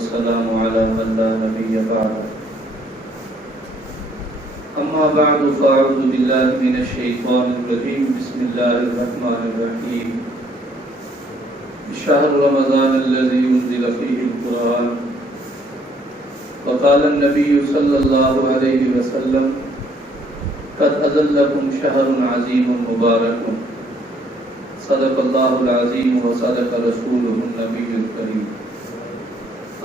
والسلام على من لا نبي بعده. أما بعد فأعوذ بالله من الشيطان الرجيم. بسم الله الرحمن الرحيم. شهر رمضان الذي أنزل فيه القرآن. وقال النبي صلى الله عليه وسلم: قد أذلكم شهر عظيم مبارك. صدق الله العظيم وصدق رسوله النبي الكريم.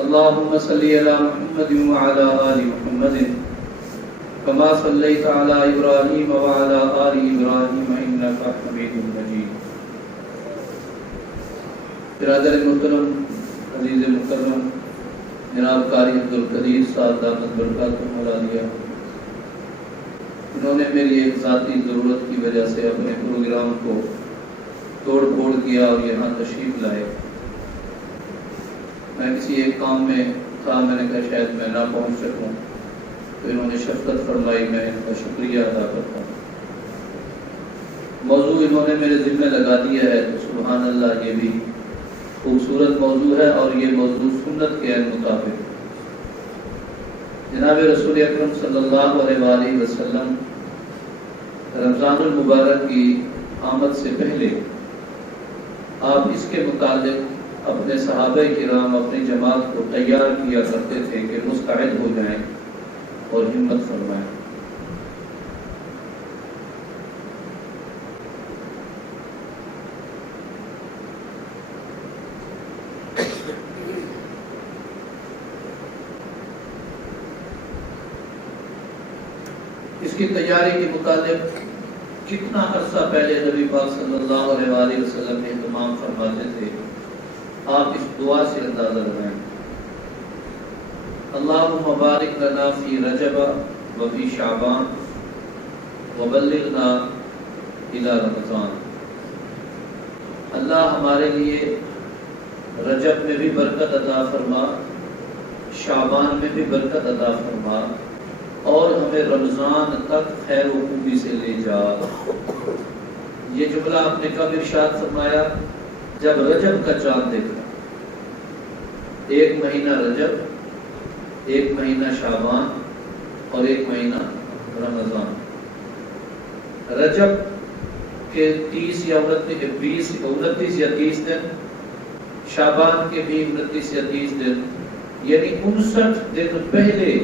اللهم صل على محمد وعلى آل محمد كما صليت على إبراهيم وعلى آل إبراهيم إنك حميد مجيد. برادر محترم، عزیز مکرم جناب قاری عبدالقدیر صاحب دامت برکاتہم العالیہ، انہوں نے میری ایک ذاتی ضرورت کی وجہ سے اپنے پروگرام کو توڑ پھوڑ کیا اور یہاں تشریف لائے. میں کسی ایک کام میں تھا، میں نے کہا شاید میں نہ پہنچ سکوں، تو انہوں نے شفقت فرمائی، میں ان کا شکریہ ادا کرتا ہوں. موضوع انہوں نے میرے ذمہ لگا دیا ہے تو سبحان اللہ، یہ بھی خوبصورت موضوع ہے اور یہ موضوع سنت کے مطابق جناب رسول اکرم صلی اللہ علیہ وآلہ وسلم رمضان المبارک کی آمد سے پہلے آپ اس کے متعلق اپنے صحابہ کرام، اپنی جماعت کو تیار کیا کرتے تھے کہ مستعد ہو جائیں اور ہمت فرمائیں. اس کی تیاری کے متعلق کتنا عرصہ پہلے نبی پاک صلی اللہ علیہ وآلہ وسلم نے اہتمام فرماتے تھے، آپ اس دعا سے اندازہ لگائیں: اللہم بارک لنا فی رجب و فی شعبان وبلغنا الی رمضان. اللہ ہمارے لیے رجب میں بھی برکت عطا فرما، شعبان میں بھی برکت عطا فرما، اور ہمیں رمضان تک خیر و خوبی سے لے جا. یہ جملہ آپ نے کب ارشاد فرمایا؟ جب رجب کا چاند دیکھا. ایک مہینہ رجب، ایک مہینہ شعبان اور ایک مہینہ رمضان. رجب کے 30 یا 29 یا 30 دن، شعبان کے بھی 29 یا 30 دن، یعنی 59 دن پہلے،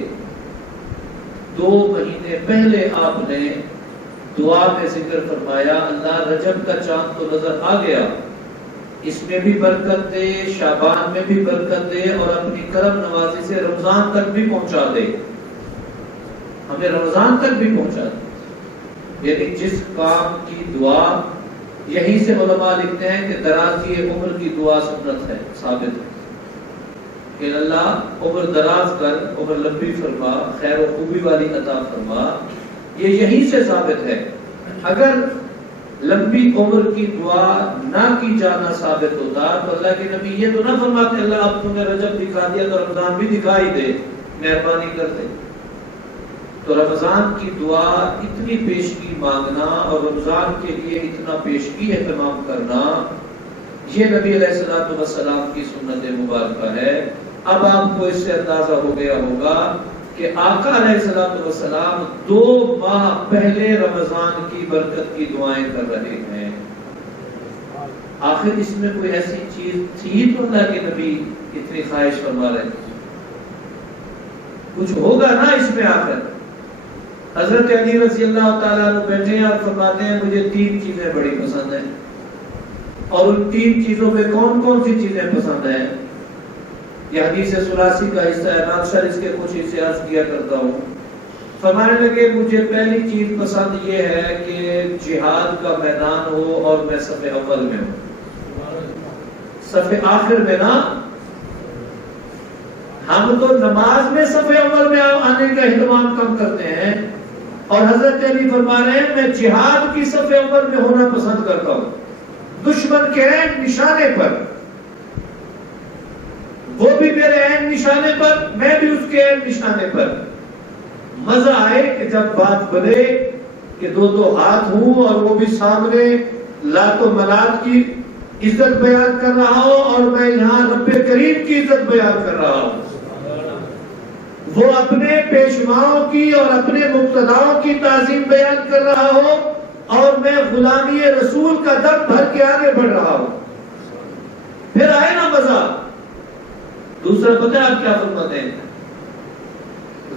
2 مہینے پہلے آپ نے دعا میں ذکر فرمایا: اللہ رجب کا چاند تو نظر آ گیا، اس میں بھی برکت دے، شعبان میں بھی برکت دے، اور اپنی کرم نوازی سے رمضان تک بھی پہنچا دے، ہمیں رمضان تک بھی پہنچا دے. یعنی جس کام کی دعا، یہیں سے علماء لکھتے ہیں کہ درازی عمر کی دعا سنت ہے، ثابت ہے کہ اللہ عمر دراز کر، عمر لمبی فرما، خیر و خوبی والی عطا فرما. یہ یہیں سے ثابت ہے. اگر لمبی عمر کی دعا نہ کی جانا ثابت ہوتا تو اللہ کے نبی یہ تو نہ فرماتے: اللہ اب تم نے رجب دکھا دیا تو رمضان بھی دکھائی دے، مہربانی کر دے. تو رمضان کی دعا، اتنی پیشگی مانگنا اور رمضان کے لیے اتنا پیشگی اہتمام کرنا، یہ نبی علیہ الصلوۃ والسلام کی سنت مبارکہ ہے. اب آپ کو اس سے اندازہ ہو گیا ہوگا کہ آقا علیہ الصلوۃ والسلام 2 ماہ پہلے رمضان کی برکت کی دعائیں کر رہے ہیں. آخر اس میں کوئی ایسی چیز تھی تو اللہ کے نبی اتنی خواہش فرما رہے تھے؟ کچھ ہوگا نا اس میں. آخر حضرت علی رضی اللہ تعالیٰ عنہ بیٹھے ہیں اور فرماتے ہیں: مجھے 3 چیزیں بڑی پسند ہیں. اور ان 3 چیزوں میں کون کون سی چیزیں پسند ہیں؟ یہ حدیث ثلاثی کا حصہ ہے، میں اکثر اس کے کچھ حصے عرض کیا کرتا ہوں. فرمانے لگے: مجھے پہلی چیز پسند یہ ہے کہ جہاد کا میدان ہو اور میں صف اول میں ہوں. صف آخر میں نا، ہم تو نماز میں صف اول میں آنے کا اہتمام کم کرتے ہیں، اور حضرت علی فرما رہے ہیں میں جہاد کی صف اول میں ہونا پسند کرتا ہوں. دشمن کے عین نشانے پر، وہ بھی میرے عین نشانے پر، میں بھی اس کے عین نشانے پر. مزہ آئے کہ جب بات بنے کہ 2 ہاتھ ہوں اور وہ بھی سامنے، لات و منات کی عزت بیان کر رہا ہوں اور میں یہاں رب کریم کی عزت بیان کر رہا ہوں. وہ اپنے پیشواؤں کی اور اپنے مقتداؤں کی تعظیم بیان کر رہا ہوں اور میں غلامی رسول کا دم بھر کے آگے بڑھ رہا ہوں. پھر آئے نا مزہ. دوسرا پتہ ہے آپ کیا فرماتے ہیں؟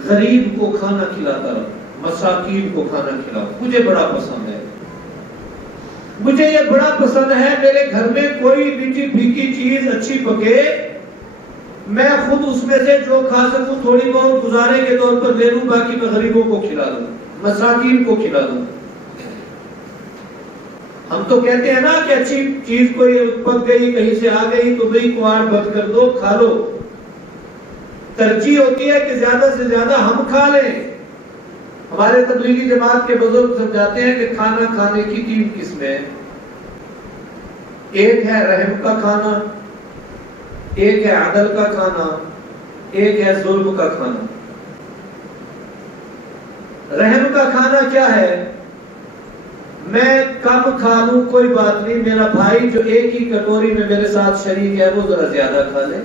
غریب کو کھانا کھلاتا رہو، مساکین کو کھانا کھلاؤ. مجھے بڑا پسند ہے، مجھے یہ بڑا پسند ہے. میرے گھر میں کوئی میٹھی پھیکی چیز اچھی پکے، میں خود اس میں سے جو کھا سکوں تھوڑی بہت گزارے کے طور پر لے لوں، باقی میں غریبوں کو کھلا دوں، مساکین کو کھلا دوں. ہم تو کہتے ہیں نا کہ اچھی چیز کوئی پک گئی، کہیں سے آ گئی تو بھئی کواڑ بند کر دو، کھا لو. ترجیح ہوتی ہے کہ زیادہ سے زیادہ ہم کھا لیں. ہمارے تبلیغی جماعت کے بزرگ سمجھاتے ہیں کہ کھانا کھانے کی 3 قسمیں. ایک ہے رحم کا کھانا، ایک ہے عدل کا کھانا، ایک ہے ظلم کا کھانا. رحم کا کھانا کیا ہے؟ میں کم کھا لوں کوئی بات نہیں، میرا بھائی جو ایک ہی کٹوری میں میرے ساتھ شریک ہے وہ ذرا زیادہ کھا لے.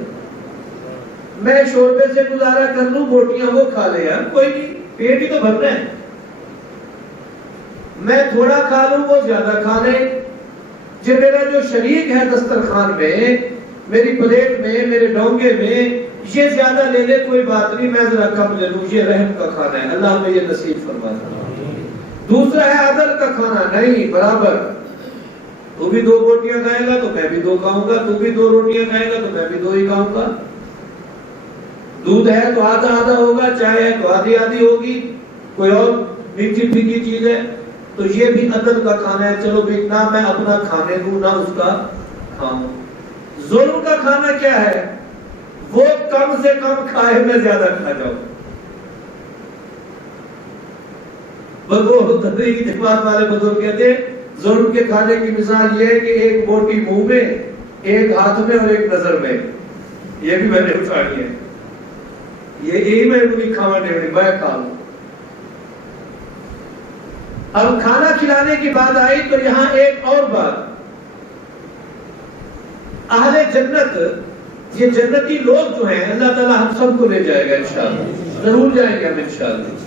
میں شوربے سے گزارا کر لوں، بوٹیاں وہ کھا لے، یار کوئی نہیں، پیٹ ہی تو بھرنا ہے. میں تھوڑا کھا لوں وہ زیادہ کھا لے. جو میرا جو شریک ہے دسترخوان میں، میری پلیٹ میں، میرے ڈونگے میں، یہ زیادہ لے لے کوئی بات نہیں، میں ذرا کم لے لوں. یہ رحم کا کھانا ہے، اللہ ہمیں یہ نصیب فرمائے. دوسرا ہے عدل کا کھانا. نہیں، برابر، تو بھی 2 بوٹیاں کھائے گا تو میں بھی 2 کھاؤں گا، تو بھی 2 روٹیاں کھائے گا تو میں بھی 2 ہی کھاؤں گا. دودھ ہے تو آدھا آدھا ہوگا، چائے ہے تو آدھی آدھی ہوگی، کوئی اور میٹھی پھیکی چیز ہے تو یہ بھی عدل کا کھانا ہے. چلو بھی نہ میں اپنا کھانے دوں نہ اس کا کھاؤں. ظلم کا کھانا کیا ہے؟ وہ کم سے کم کھائے، میں زیادہ کھا جاؤں. تبلیغی جماعت والے بزرگ کہتے ہیں ظلم کے کھانے کی مثال یہ ہے کہ ایک بوٹی منہ میں، ایک ہاتھ میں اور ایک نظر میں. یہ بھی میں نے اٹھائی ہے، یہی میں نہیں کھاوا نہیں، میں کھا لوں. اب کھانا کھلانے کی بات آئی تو یہاں ایک اور بات. اہل جنت، یہ جنتی لوگ جو ہیں، اللہ تعالی ہم سب کو لے جائے گا انشاءاللہ، ضرور جائیں گے ہم انشاءاللہ.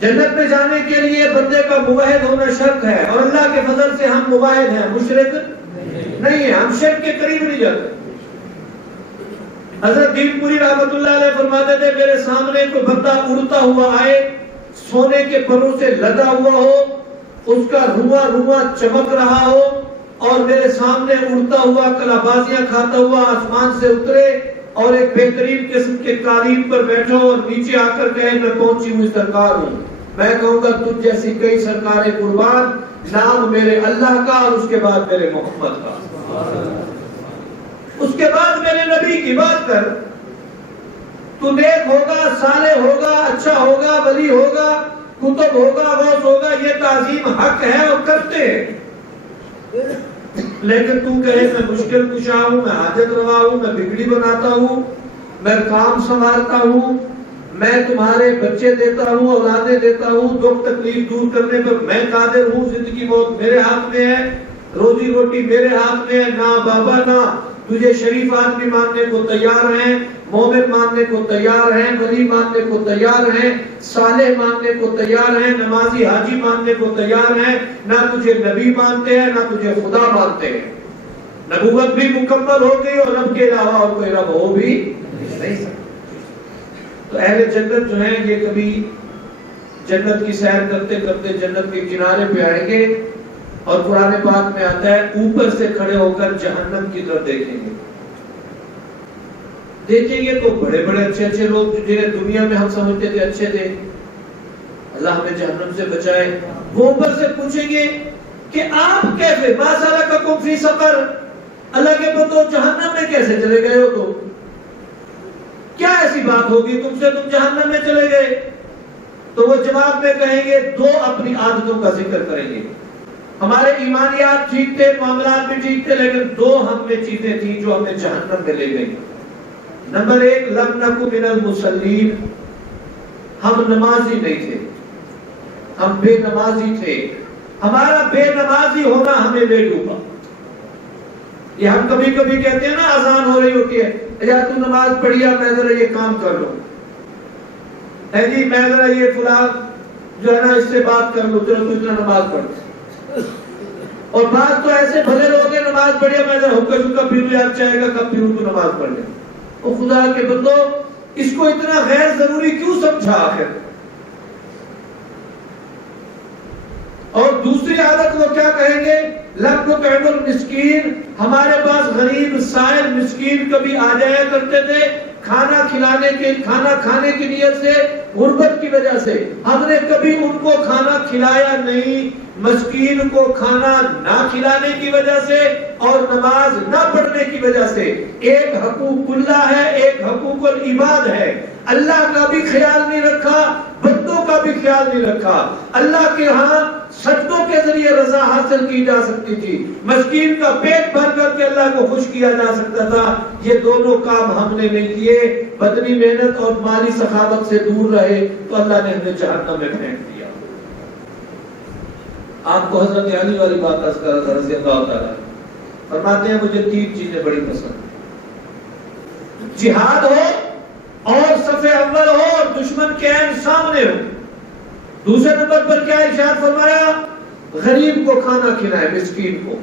جنت میں جانے کے لیے بندے کا موحد ہونا شرط ہے، اور اللہ کے فضل سے ہم موحد ہیں، مشرک نہیں ہیں، ہم شرک کے قریب نہیں جاتے. حضرت دین پوری رحمت اللہ علیہ فرماتے تھے میرے سامنے کوئی بندہ اڑتا ہوا آئے، سونے کے پروں سے لدا ہوا ہو، اس کا رواں رواں چمک رہا ہو، اور میرے سامنے اڑتا ہوا کلابازیاں کھاتا ہوا آسمان سے اترے اور ایک بہترین قسم کے قالین پر بیٹھا اور نیچے آ کر کہے میں پہنچی ہوئی سرکار ہوں، میں کہوں گا تجھ جیسی کئی سرکاریں قربان، نام میرے اللہ کا اور اس کے بعد میرے محمد کا، اس کے بعد میرے نبی کی بات کر. تو نیک ہوگا، صالح ہوگا، اچھا ہوگا، ولی ہوگا، کتب ہوگا، غوث ہوگا، یہ تعظیم حق ہے اور کرتے ہیں. لیکن تو کہے میں مشکل کشا ہوں، میں حاجت روا ہوں، میں بگڑی بناتا ہوں، میں کام سنبھالتا ہوں، میں تمہارے بچے دیتا ہوں، اولادیں دیتا ہوں، دکھ تکلیف دور کرنے پر میں قادر ہوں، زندگی موت میرے ہاتھ میں ہے، روزی روٹی میرے ہاتھ میں ہے، نہ بابا نہ. تجھے شریف آدمی ماننے کو تیار ہیں، مومن ماننے کو تیار ہیں، ولی ماننے کو تیار ہیں، صالح ماننے کو تیار ہیں، نمازی حاجی ماننے کو تیار ہیں، نہ تجھے نبی مانتے ہیں نہ تجھے خدا مانتے ہیں. نبوت بھی مکمل ہو گئی اور رب کے علاوہ اور کوئی رب ہو بھی نہیں سکتا. تو اہل جنت جو ہیں یہ کبھی جنت کی سیر کرتے کرتے جنت کے کنارے پہ آئیں گے اور قرآن پاک میں آتا ہے اوپر سے کھڑے ہو کر جہنم کی طرف دیکھیں گے تو بڑے بڑے اچھے اچھے لوگ جنہیں دنیا میں ہم سمجھتے تھے اچھے تھے، اللہ ہمیں جہنم سے بچائے، وہ اوپر سے پوچھیں گے کہ آپ کیسے ما سلککم فی سقر، اللہ کے بندو جہنم میں کیسے چلے گئے ہو؟ تو کیا ایسی بات ہوگی تم سے تم جہنم میں چلے گئے؟ تو وہ جواب میں کہیں گے 2 اپنی عادتوں کا ذکر کریں گے. ہمارے ایمانیات ٹھیک تھے، معاملات بھی ٹھیک تھے، لیکن 2 ہم میں چیزیں تھیں جو ہمیں جہنم میں لے گئی. نمبر 1 لم نکو من المصلین، ہم نمازی نہیں تھے، ہم بے نمازی تھے. ہمارا بے نمازی ہونا ہمیں لے ڈوبا. یہ ہم کبھی کبھی کہتے ہیں نا اذان ہو رہی ہوتی ہے، یار تو نماز پڑھیا میں ذرا یہ کام کر لوں، ہے جی میں ذرا یہ فلاں جو ہے نا اس سے بات کر لوں، چلو تو اتنا نماز پڑھ. اور بات تو ایسے بھلے لوگ ہیں نماز پڑھیا میں ذرا حکا شکا پیوں، یاد چاہے گا کب پیوں تو نماز پڑھ لیں. اور خدا کے بندو اس کو اتنا غیر ضروری کیوں سمجھا آخر؟ اور دوسری عادت وہ کیا کہیں گے؟ لَمْ نُطْعِمُ الْمِسْكِينَ، ہمارے پاس غریب سائل مسکین کبھی آ جایا کرتے تھے کھانا کھانے کی نیت سے، غربت کی وجہ سے ہم نے کبھی ان کو کھانا کھلایا نہیں. مسکین کو کھانا نہ کھلانے کی وجہ سے اور نماز نہ پڑھنے کی وجہ سے ایک حقوق اللہ ہے، ایک حقوق العباد ہے. اللہ کا بھی خیال نہیں رکھا، بندوں کا بھی خیال نہیں رکھا. اللہ کے ہاں سجدوں کے ذریعے رضا حاصل کی جا سکتی تھی، مسکین کا پیٹ بھر کر کے اللہ کو خوش کیا جا سکتا تھا. یہ دونوں کام ہم نے نہیں کیے، بدنی محنت اور مالی سخاوت سے دور رہے تو اللہ نے ہمیں جہنم میں پھینک دیا. آپ کو حضرت علی والی بات عرض کر رہا تھا رضی اللہ تعالیٰ، فرماتے ہیں مجھے 3 چیزیں بڑی پسند ہیں، جہاد ہو اور صف اول ہو اور دشمن کے عین سامنے ہو. دوسرے نمبر پر کیا ارشاد فرمایا؟ غریب کو کھانا کھلائے، مسکین کو.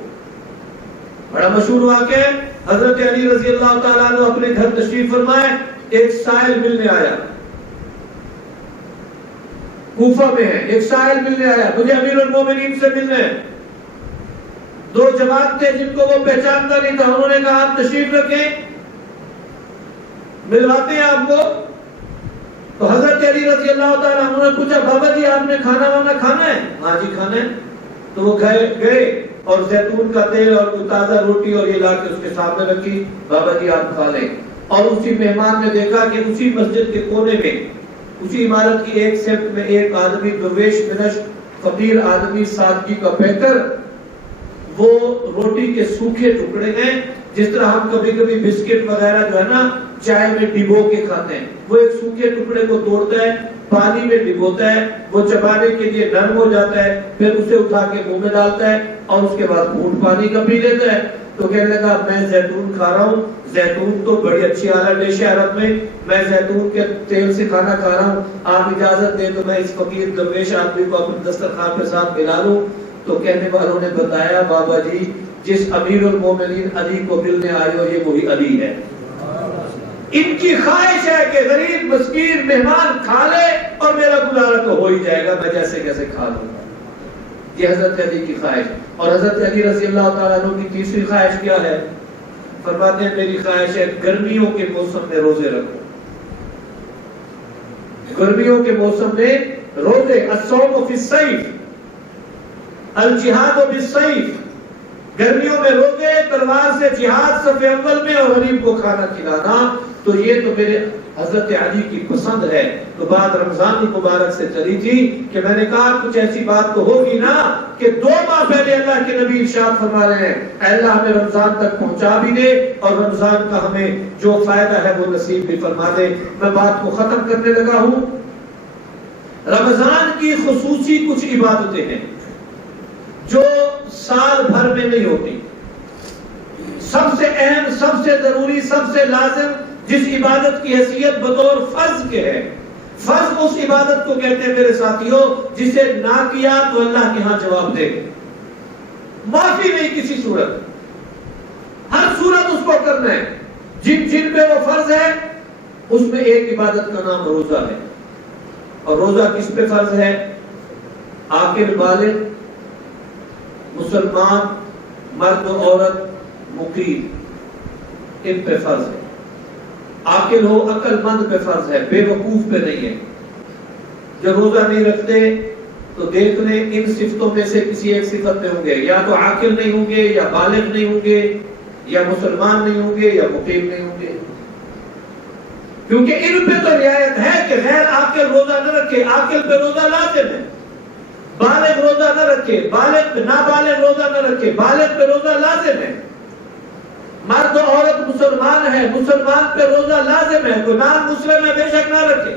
بڑا مشہور واقعہ ہے، حضرت علی رضی اللہ تعالیٰ عنہ اپنے گھر تشریف فرمائے، ایک سائل ملنے آیا، کوفہ میں ہے، ایک سائل ملنے آیا، مجھے امیر المومنین سے ملنے ہیں. 2 جوان تھے جن کو وہ پہچانتا نہیں تھا، انہوں نے کہا آپ تشریف رکھیں ملواتے ہیں آپ کو. تو حضرت علی رضی اللہ تعالیٰ عنہ نے پوچھا بابا جی آپ نے کھانا وانا کھانا ہے؟ ہاں جی کھانا ہے. تو وہ گئے اور زیتون کا تیل اور تازہ روٹی اور یہ لا کے اس کے سامنے رکھی، بابا جی آپ کھا لیں. اور اسی مہمان نے دیکھا کہ اسی مسجد کے کونے میں، اسی عمارت کی ایک سمت میں ایک آدمی درویش منش فقیر آدمی سادگی کا پیکر، وہ روٹی کے سوکھے ٹکڑے ہیں جس طرح ہم کبھی کبھی بسکٹ وغیرہ جو ہے نا چائے میں ڈبو کے کھاتے ہیں، وہ ایک سوکھے ٹکڑے کو توڑتا ہے، پانی میں ڈبوتا ہے، وہ چبانے کے لیے نرم ہو جاتا ہے، پھر اسے اٹھا کے منہ میں ڈالتا ہے اور اس کے بعد گھونٹ پانی کا پی لیتا ہے. تو کہنے لگا میں زیتون کھا رہا ہوں، زیتون تو بڑی اچھی اعلیٰ ڈش ہے عرب میں زیتون کے تیل سے کھانا کھا رہا ہوں، آپ اجازت دیں تو میں اس فقیر درویش آدمی کو اپنے دسترخوان کے ساتھ ملا لوں. تو کہنے والوں نے بتایا بابا جی جس امیر المومنین علی کو ملنے آئے ہو یہ وہی علی ہے. ان کی خواہش ہے کہ غریب مسکین مہمان کھا لے اور میرا گزارا تو ہو ہی جائے گا، میں جیسے کیسے کھا لوں گا. یہ حضرت علی کی خواہش. اور حضرت علی رضی اللہ تعالیٰ عنہ کی تیسری خواہش کیا ہے؟ فرماتے ہیں میری خواہش ہے گرمیوں کے موسم میں روزے رکھو. گرمیوں کے موسم میں روزے، الصوم فی الصیف الجہاد بالسیف، گرمیوں میں روزے، تلوار سے جہاد صف اول میں، اور غریب کو کھانا کھلانا. تو یہ تو میرے حضرت علی کی پسند ہے. تو بات رمضان المبارک سے چلی تھی کہ میں نے کہا کچھ ایسی بات تو ہوگی نا کہ 2 ماہ پہلے اللہ کے نبی ارشاد فرما رہے ہیں اے اللہ ہمیں رمضان تک پہنچا بھی دے اور رمضان کا ہمیں جو فائدہ ہے وہ نصیب بھی فرما دے. میں بات کو ختم کرنے لگا ہوں. رمضان کی خصوصی کچھ عبادتیں ہیں جو سال بھر میں نہیں ہوتی. سب سے اہم، سب سے ضروری، سب سے لازم جس عبادت کی حیثیت بطور فرض کے ہے، فرض اس عبادت کو کہتے ہیں میرے ساتھیوں جسے نہ کیا تو اللہ کے ہاں جواب دے گا، معافی نہیں کسی صورت، ہر صورت اس کو کرنا ہے. جن پہ وہ فرض ہے اس میں ایک عبادت کا نام روزہ ہے. اور روزہ کس پہ فرض ہے؟ عاقل بالغ مسلمان مرد و عورت مقیم، ان پہ فرض ہے. عاقل ہو، عقل مند پہ فرض ہے، بے وقوف پہ نہیں ہے. جب روزہ نہیں رکھتے تو دیکھ لیں ان صفتوں میں سے کسی ایک صفت میں ہوں گے، یا تو عاقل نہیں ہوں گے، یا بالغ نہیں ہوں گے، یا مسلمان نہیں ہوں گے، یا مقیم نہیں ہوں گے. کیونکہ ان پہ تو رعایت ہے کہ غیر عاقل روزہ نہ رکھے، عاقل پہ روزہ لازم ہے. بالغ روزہ نہ رکھے، نابالغ روزہ نہ رکھے، بالغ پہ روزہ لازم ہے. مرد و عورت مسلمان ہے، مسلمان پہ روزہ لازم ہے. کوئی نان مسلم ہے بے شک نہ رکھے.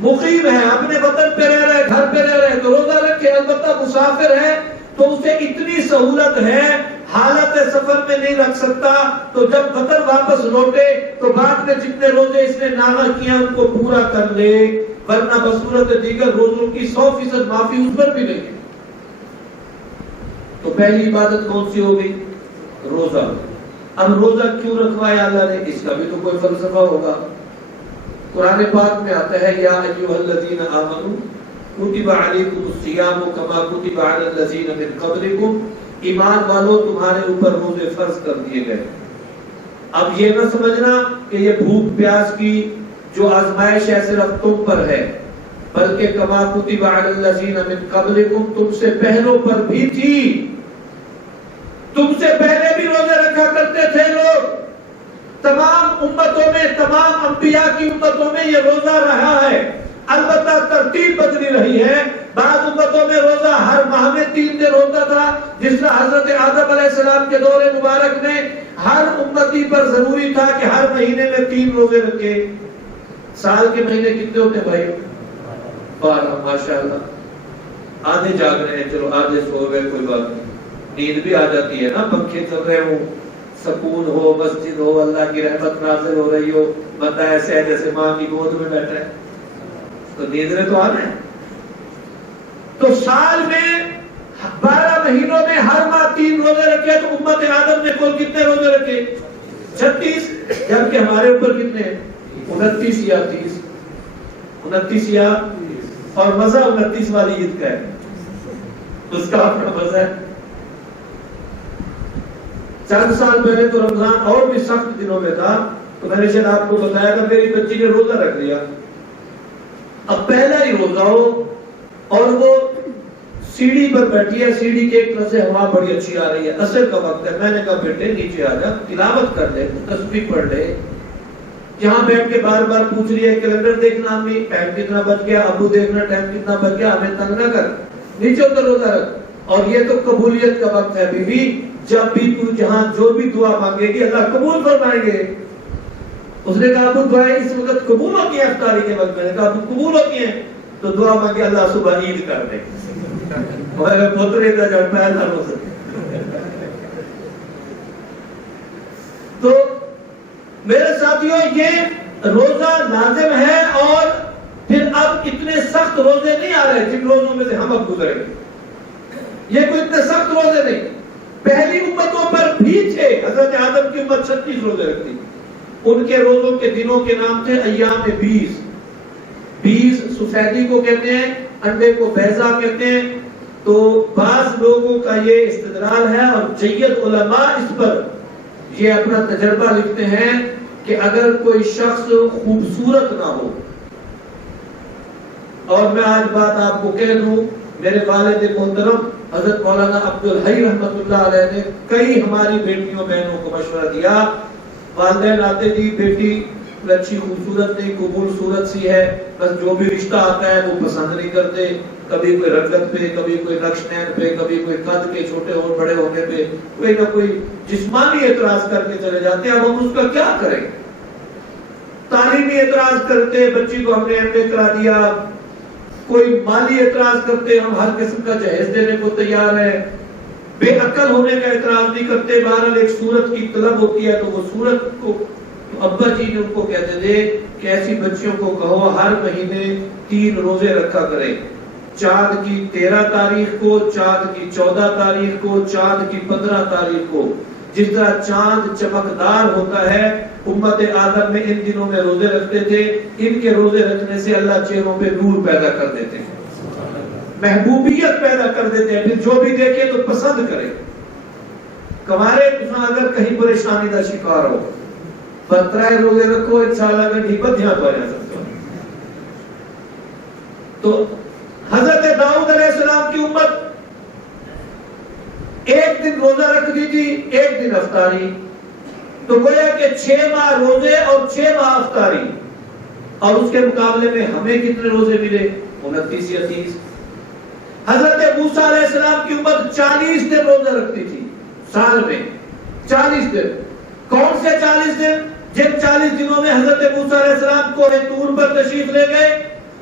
مقیم ہے، اپنے وطن پہ رہ رہے، گھر پہ رہ رہے تو روزہ رکھے. البتہ مسافر ہے تو اسے اتنی سہولت ہے حالت سفر میں نہیں رکھ سکتا تو جب وطن واپس لوٹے تو بعد میں جتنے روزے اس نے ناغہ کیا ان کو پورا کر لے، ورنہ بصورت دیگر روزوں کی 100% معافی اس پر بھی نہیں ہے۔ تو پہلی عبادت کون سی ہو گئی؟ روزہ۔ اب روزہ کیوں رکھوایا اللہ نے؟ اس کا بھی تو کوئی فلسفہ ہوگا۔ قرآن پاک میں آتا ہے یا ایھا الذین آمنوا کتب علیکم الصیام کما کتب علی الذین من قبلکم، ایمان والو تمہارے اوپر روزے فرض کر دیے گئے۔ اب یہ نہ سمجھنا کہ یہ بھوک پیاس کی جو آزمائش ہے صرف تم پر ہے، بلکہ کما کتب علی الذین من قبلکم، تم سے پہلوں پر بھی تھی، تم سے پہلے بھی روزے رکھا کرتے تھے لوگ۔ تمام امتوں میں، تمام انبیاء کی امتوں میں یہ روزہ رہا ہے، البتہ ترتیب بدلی رہی ہے۔ بعض امتوں میں روزہ ہر ماہ میں 3 دن ہوتا تھا، جس طرح حضرت آدم علیہ السلام کے دور مبارک میں ہر امتی پر ضروری تھا کہ ہر مہینے میں 3 روزے رکھے۔ سال کے مہینے کتنے ہوتے ہیں بھائی؟ 12۔ ماشاءاللہ آدھے جاگ رہے ہیں، چلو آدھے سو گئے، کوئی بات نہیں، نیند بھی آ جاتی ہے نا، پنکھے چل رہے ہوں، سکون ہو، مسجد ہو، اللہ کی رحمت نازل ہو رہی ہو، بندہ ایسے ہے جیسے ماں کی گود میں بیٹھا ہے، تو نیندیں تو آ رہے ہیں۔ تو سال میں 12 مہینوں میں ہر ماہ 3 روزے رکھے، تو امت آدم نے کل کتنے روزے رکھے؟ 36، جبکہ ہمارے اوپر کتنے ہیں؟ 29 یا 30، 29 یا، اور مزہ 29 والی عید کا ہے، اس کا اپنا مزہ ہے۔ چند سال پہلے تو رمضان اور بھی سخت دنوں میں تھا، تو میں نے شاید آپ کو بتایا تھا میری بچی نے روزہ رکھ لیا، اب پہلا ہی روزہ ہو اور وہ سیڑھی پر بیٹھی ہے، سیڑھی کے ایک طرف سے ہوا بڑی اچھی آ رہی ہے، عصر کا وقت ہے، میں نے کہا بیٹے نیچے آ جا، تلاوت کر لے، تسبیح پڑھ لے۔ یہاں بیٹھ کے بار بار پوچھ رہی ہے کیلنڈر دیکھنا امی ٹائم کتنا بج گیا، ابو دیکھنا ٹائم کتنا بج گیا، ہمیں تنگ نہ کر، نیچے اتر روزہ رکھ۔ اور یہ تو قبولیت کا وقت ہے بیوی، جب بھی تو جہاں جو بھی دعا مانگے گی اللہ قبول فرمائیں گے۔ اس نے کہا ابو دعائیں اس وقت قبول ہوتی ہیں افطاری کے وقت؟ میں نے کہا ابو قبول ہوتی ہیں، تو دعا مانگے اللہ صبح عید کر دے۔ میرے پوترے کا جب پہلا روزہ، تو میرے ساتھیوں یہ روزہ لازم ہے، اور پھر اب اتنے سخت روزے نہیں آ رہے جن روزوں میں سے ہم اب گزرے، یہ کوئی اتنے سخت روزے نہیں، پہلی امتوں پر بھی تھے۔ حضرت آدم کی امت 36 روزے رکھتی، ان کے روزوں کے دنوں کے نام تھے ایام 20۔ 20 سفیدی کو کہتے ہیں، انڈے کو بیضا کہتے ہیں۔ تو بعض لوگوں کا یہ استدلال ہے، اور جید علماء اس پر یہ اپنا تجربہ لکھتے ہیں کہ اگر کوئی شخص خوبصورت نہ ہو، اور میں آج بات آپ کو کہہ دوں، میرے والد محترم حضرت مولانا عبدالحی رحمت اللہ علیہ نے کئی ہماری بیٹیوں بہنوں کو مشورہ دیا، والدین آتے جی بیٹی اچھی خوبصورت نہیں، قبول صورت سی ہے، بس جو بھی رشتہ آتا ہے وہ پسند نہیں کرتے، کبھی کوئی رنگت پہ، کبھی کوئی نقش نین پہ، کبھی کوئی قد کے چھوٹے اور بڑے ہونے پہ، کوئی نہ کوئی جسمانی اعتراض کر کے چلے جاتے ہیں۔ اب ہم اس کا کیا کریں؟ تعلیمی اعتراض کرتے، بچی کو ہم نے ایم اے کرا دیا، کوئی مالی اعتراض کرتے، ہم ہر قسم کا جہیز دینے کو تیار ہیں، بے عقل ہونے کا اعتراض نہیں کرتے، بہرحال ایک صورت کی طلب ہوتی ہے تو وہ صورت کو، ابا جی نے ان کو کہتے تھے کہ ایسی بچیوں کو کہو ہر مہینے 3 روزے رکھا کریں، چاند کی 13 تاریخ کو، چاند کی 14 تاریخ کو، چاند کی 15 تاریخ کو۔ جس طرح چاند چمکدار ہوتا ہے، امت آدم میں ان دنوں میں روزے رکھتے تھے، ان کے روزے رکھنے سے اللہ چہروں پہ نور پیدا کر دیتے ہیں، محبوبیت پیدا کر دیتے ہیں، پھر جو بھی دیکھے تو پسند کرے۔ کمارے اگر کہیں پریشانی کا شکار ہو، 15 روزے رکھو، انشاءاللہ میں ڈھیپت یہاں پہ جا سکتا ہوں۔ تو حضرت داؤد علیہ السلام کی امت ایک دن روزہ رکھتی تھی، ایک دن افطاری، تو گویا کہ 6 ماہ روزے اور 6 ماہ افطاری، اور اس کے مقابلے میں ہمیں کتنے روزے ملے؟ 29 یا 30۔ حضرت موسیٰ علیہ السلام کی امت 40 دن روزہ رکھتی تھی سال میں، 40 دن۔ کون سے 40 دن؟ جن 40 دنوں میں حضرت موسیٰ علیہ السلام کوہ طور پر تشریف لے گئے،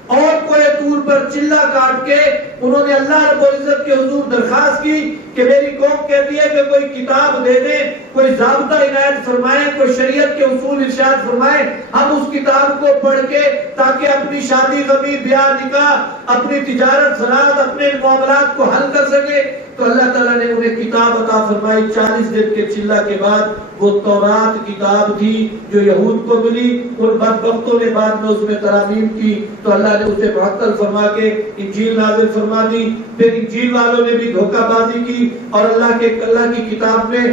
اور کوہ طور پر چلہ کاٹ کے انہوں نے اللہ رب العزت کے حضور درخواست کی کہ میری قوم کہتی ہے کہ کوئی کتاب دے دیں، کوئی ضابطہ عنایت فرمائیں، کوئی شریعت کے اصول ارشاد فرمائیں، ہم اس کتاب کو پڑھ کے تاکہ اپنی شادی غمی بیاہ نکاح، اپنی تجارت زراعت، اپنے معاملات کو حل کر سکے. تو اللہ تعالیٰ نے انہیں کتاب عطا فرمائی. 40 دن کے چلہ کے بعد وہ تورات کتاب تھی جو یہود کو ملی. ان بدبختوں نے بعد میں اس میں ترامیم کی تو اللہ نے اسے معطل فرما کے انجیل نازل فرما دی. پھر انجیل والوں نے بھی دھوکہ بازی کی اور اللہ کی کتاب میں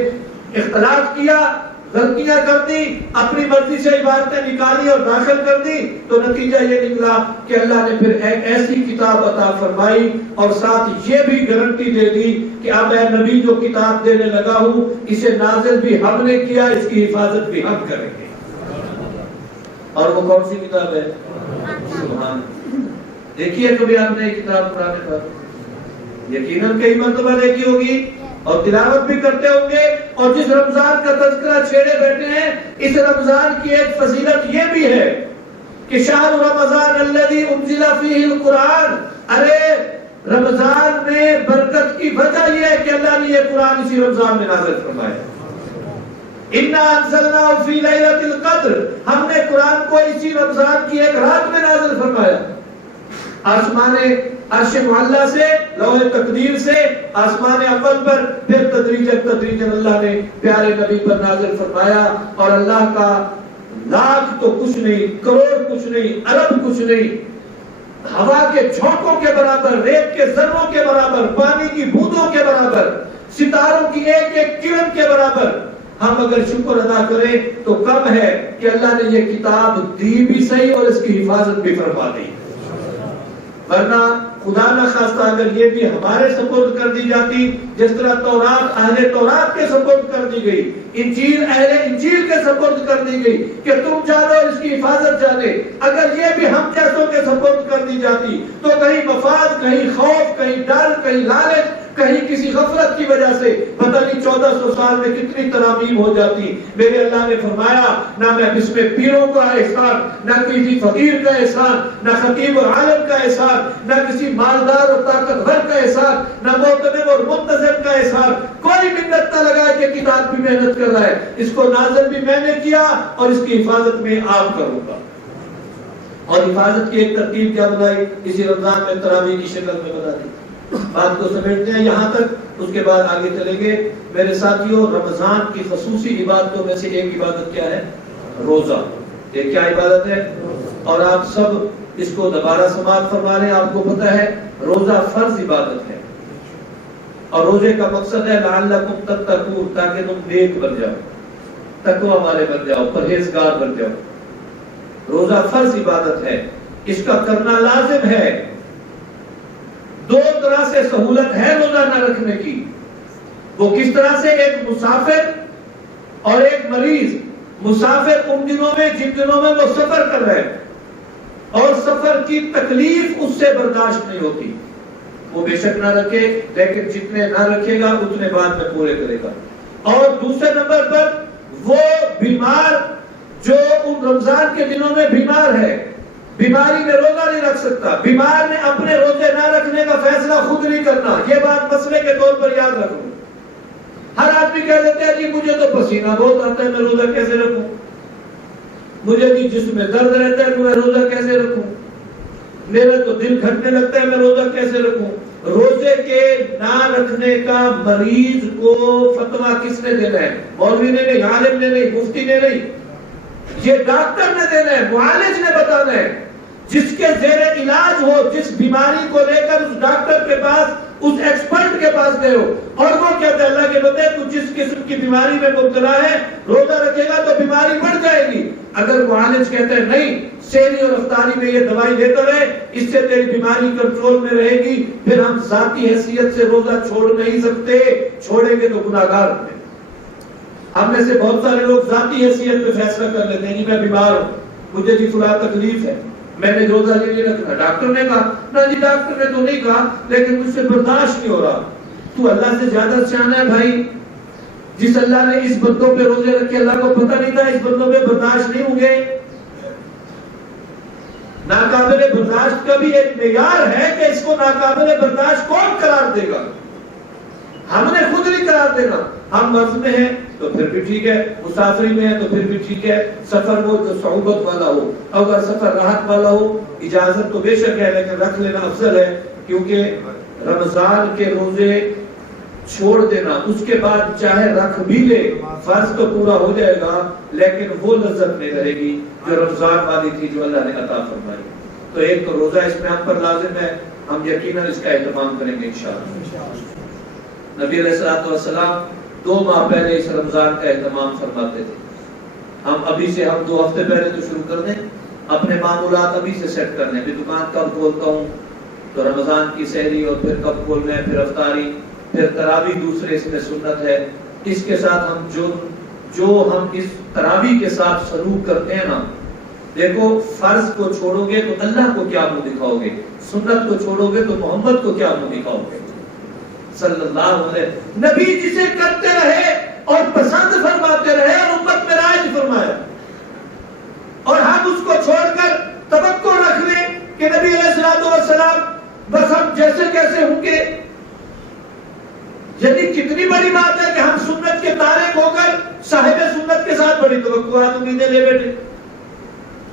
اختلاف کیا، غلطیاں کر دی، اپنی مرضی سے عبارتیں نکالی اور داخل کر دی. تو نتیجہ یہ نکلا کہ اللہ نے پھر ایک ایسی کتاب عطا فرمائی اور ساتھ یہ بھی گارنٹی دے دی کہ اب اے نبی جو کتاب دینے لگا ہوں اسے نازل بھی ہم نے کیا، اس کی حفاظت بھی ہم کریں گے. اور وہ کون سی کتاب ہے؟ سبحان. دیکھیے کبھی آپ نے کتاب قرآن پر یقیناً کئی مرتبہ دیکھی ہوگی اور تلاوت بھی کرتے ہوں گے. اور جس رمضان کا تذکرہ چھیڑے بیٹھے ہیں، اس رمضان کی ایک فضیلت یہ بھی ہے کہ شہر رمضان الذی انزل فیہ القرآن. ارے رمضان میں برکت کی وجہ یہ ہے کہ اللہ نے یہ قرآن اسی رمضان میں نازل فرمایا. اِنَّا أَنزَلْنَاهُ فِي لَيْلَةِ الْقَدْرِ، ہم نے قرآن کو اسی رمضان کی ایک رات میں نازل فرمایا. آسمان عرش معلیٰ سے، لوح تقدیر سے آسمان اول پر، پھر تدریجاً اللہ نے پیارے نبی پر نازل فرمایا. اور اللہ کا لاکھ تو کچھ نہیں، کروڑ کچھ نہیں، ارب کچھ نہیں، ہوا کے جھونکوں کے برابر، ریت کے ذروں کے برابر، پانی کی بوندوں کے برابر، ستاروں کی ایک ایک کرن کے برابر ہم اگر شکر ادا کریں تو کم ہے کہ اللہ نے یہ کتاب دی بھی صحیح اور اس کی حفاظت بھی فرما دی. ورنہ خدا نہ خواستہ اگر یہ بھی ہمارے سپرد کر دی جاتی، جس طرح تورات اہل تورات کے سپرد کر دی گئی، انجیل اہل انجیل کے سپرد کر دی گئی کہ تم جانو اس کی حفاظت جانے، اگر یہ بھی ہم جیسوں کے سپرد کر دی جاتی تو کہیں مفاد، کہیں خوف، کہیں ڈر، کہیں لالچ، کہیں کسی غفلت کی وجہ سے پتہ نہیں 1400 سال میں کتنی ترامیم ہو جاتی. میرے اللہ نے فرمایا نہ میں اس میں پیروں کا احسان، نہ کسی فقیر کا احسان، نہ خطیب اور عالم کا احسان، نہ کسی مالدار اور طاقتور کا احسان، نہ معتدل اور منتظم کا احسان. کوئی منت نہ لگائے کہ کتاب بھی محنت کر رہا ہے، اس کو نازل بھی میں نے کیا اور اس کی حفاظت میں آپ کروں گا. اور حفاظت کی ایک ترتیب کیا بنائی؟ اسی رمضان میں تراویح کی شکل میں بنا دی. بات کو سمجھتے ہیں یہاں تک، اس کے بعد آگے چلیں گے. میرے ساتھیوں، رمضان کی خصوصی عبادتوں میں سے ایک عبادت کیا ہے؟ روزہ. یہ کیا عبادت ہے؟ اور آپ سب اس کو دوبارہ سماعت فرما رہے ہیں. آپ کو پتہ ہے روزہ فرض عبادت ہے اور روزے کا مقصد ہے لعلکم تتقون، تاکہ تم نیک بن جاؤ، تقوی والے بن جاؤ، پرہیزگار بن جاؤ. روزہ فرض عبادت ہے، اس کا کرنا لازم ہے. دو طرح سے سہولت ہے روزہ نہ رکھنے کی. وہ کس طرح سے؟ ایک مسافر اور ایک مریض. مسافر ان دنوں میں جن دنوں میں وہ سفر کر رہے ہیں اور سفر کی تکلیف اس سے برداشت نہیں ہوتی، وہ بے شک نہ رکھے، لیکن جتنے نہ رکھے گا اتنے بعد میں پورے کرے گا. اور دوسرے نمبر پر وہ بیمار جو ان رمضان کے دنوں میں بیمار ہے، بیماری میں روزہ نہیں رکھ سکتا. بیمار نے اپنے روزے نہ رکھنے کا فیصلہ خود نہیں کرنا. یہ بات مسئلے کے طور پر یاد رکھو. ہر آدمی کہہ دیتے ہیں جی مجھے تو پسینہ بہت آتا ہے، میں روزہ کیسے رکھوں؟ مجھے بھی جسم میں درد رہتا ہے، میں روزہ کیسے رکھوں؟ میرا تو دل گھٹنے لگتا ہے، میں روزہ کیسے رکھوں؟ روزے کے نہ رکھنے کا مریض کو فتویٰ کس نے دینا ہے؟ مولوی نے نہیں، عالم نے نہیں، مفتی نے نہیں، یہ ڈاکٹر نے دینا ہے، معالج نے بتانا ہے. جس کے زیر علاج ہو، جس بیماری کو لے کر اس ڈاکٹر کے پاس، اس ایکسپرٹ کے پاس گئے ہو اور وہ کہتے ہیں اللہ کے بندے تو جس قسم کی بیماری میں مبتلا ہے روزہ رکھے گا تو بیماری بڑھ جائے گی. اگر معالج کہتے ہیں نہیں، سیری اور افطاری میں یہ دوائی دیتا رہے، اس سے تیری بیماری کنٹرول میں رہے گی، پھر ہم ذاتی حیثیت سے روزہ چھوڑ نہیں سکتے. چھوڑیں گے تو گناہگار ہوں گے. ہم میں سے بہت سارے لوگ ذاتی حیثیت پہ فیصلہ کر لیتے ہیں، جی میں بیمار ہوں، مجھے جی فلاں تکلیف ہے، میں نے روزہ نہیں رکھنا. ڈاکٹر نے کہا نہ جی، ڈاکٹر نے تو نہیں کہا لیکن مجھ سے برداشت نہیں ہو رہا. تو اللہ سے زیادہ سیانا ہے بھائی. جس اللہ نے اس بندوں پہ روزے رکھے، اللہ کو پتہ نہیں تھا اس بندوں پہ برداشت نہیں ہوں گے. ناقابل برداشت کا بھی ایک معیار ہے کہ اس کو ناقابل برداشت کون قرار دے گا. ہم نے خود نہیں قرار دینا. ہم مرض میں ہیں تو پھر بھی ٹھیک ہے, مسافری میں ہیں تو پھر بھی ٹھیک ہے, سفر وہ جو صعوبت والا ہو, اگر سفر راحت والا ہو اجازت تو بے شک ہے, لیکن رکھ لینا افضل ہے, کیونکہ رمضان کے روزے چھوڑ دینا اس کے بعد چاہے رکھ بھی لے فرض تو پورا ہو جائے گا, لیکن وہ لذت نہیں رہے گی جو رمضان والی تھی جو اللہ نے عطا فرمائی. تو ایک تو روزہ اس میں ہم پر لازم ہے, ہم یقیناً اس کا اہتمام کریں گے انشاءاللہ. نبی علیہ الصلوۃ والسلام 2 ماہ پہلے اس رمضان کا اہتمام فرماتے تھے. ہم ابھی سے, ہم 2 ہفتے پہلے تو شروع کر دیں, اپنے معمولات ابھی سے سیٹ کر لیں. دکان کب کھولتا ہوں تو رمضان کی سحری, اور پھر کب کھولنا ہے, پھر افطاری, پھر تراویح دوسرے اس میں سنت ہے. اس کے ساتھ ہم جو ہم اس تراویح کے ساتھ سلوک کرتے ہیں نا, دیکھو فرض کو چھوڑو گے تو اللہ کو کیا منہ دکھاؤ گے, سنت کو چھوڑو گے تو محمد کو کیا منہ دکھاؤ گے صلی اللہ علیہ. نبی جسے کرتے رہے اور پسند فرماتے رہے اور امت میں رائج فرمایا, اور ہم اس کو چھوڑ کر توقع رکھ لیں کہ نبی علیہ الصلوۃ والسلام بس ہم جیسے کیسے ہوں گے. یعنی کتنی بڑی بات ہے کہ ہم سنت کے تارک ہو کر صاحب سنت کے ساتھ بڑی توقعات امیدیں لے بیٹھے.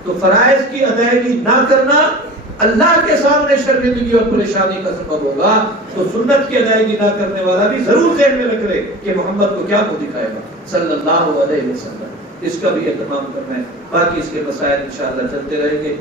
تو فرائض کی ادائیگی نہ کرنا اللہ کے سامنے شرمندگی اور پریشانی کا سبب ہوگا. تو سنت کی ادائیگی نہ کرنے والا بھی ضرور ذہن میں رکھ لے کہ محمد کو کیا منہ دکھائے گا صلی اللہ علیہ وسلم. اس کا بھی اہتمام کرنا ہے. باقی اس کے مسائل انشاءاللہ چلتے رہیں گے.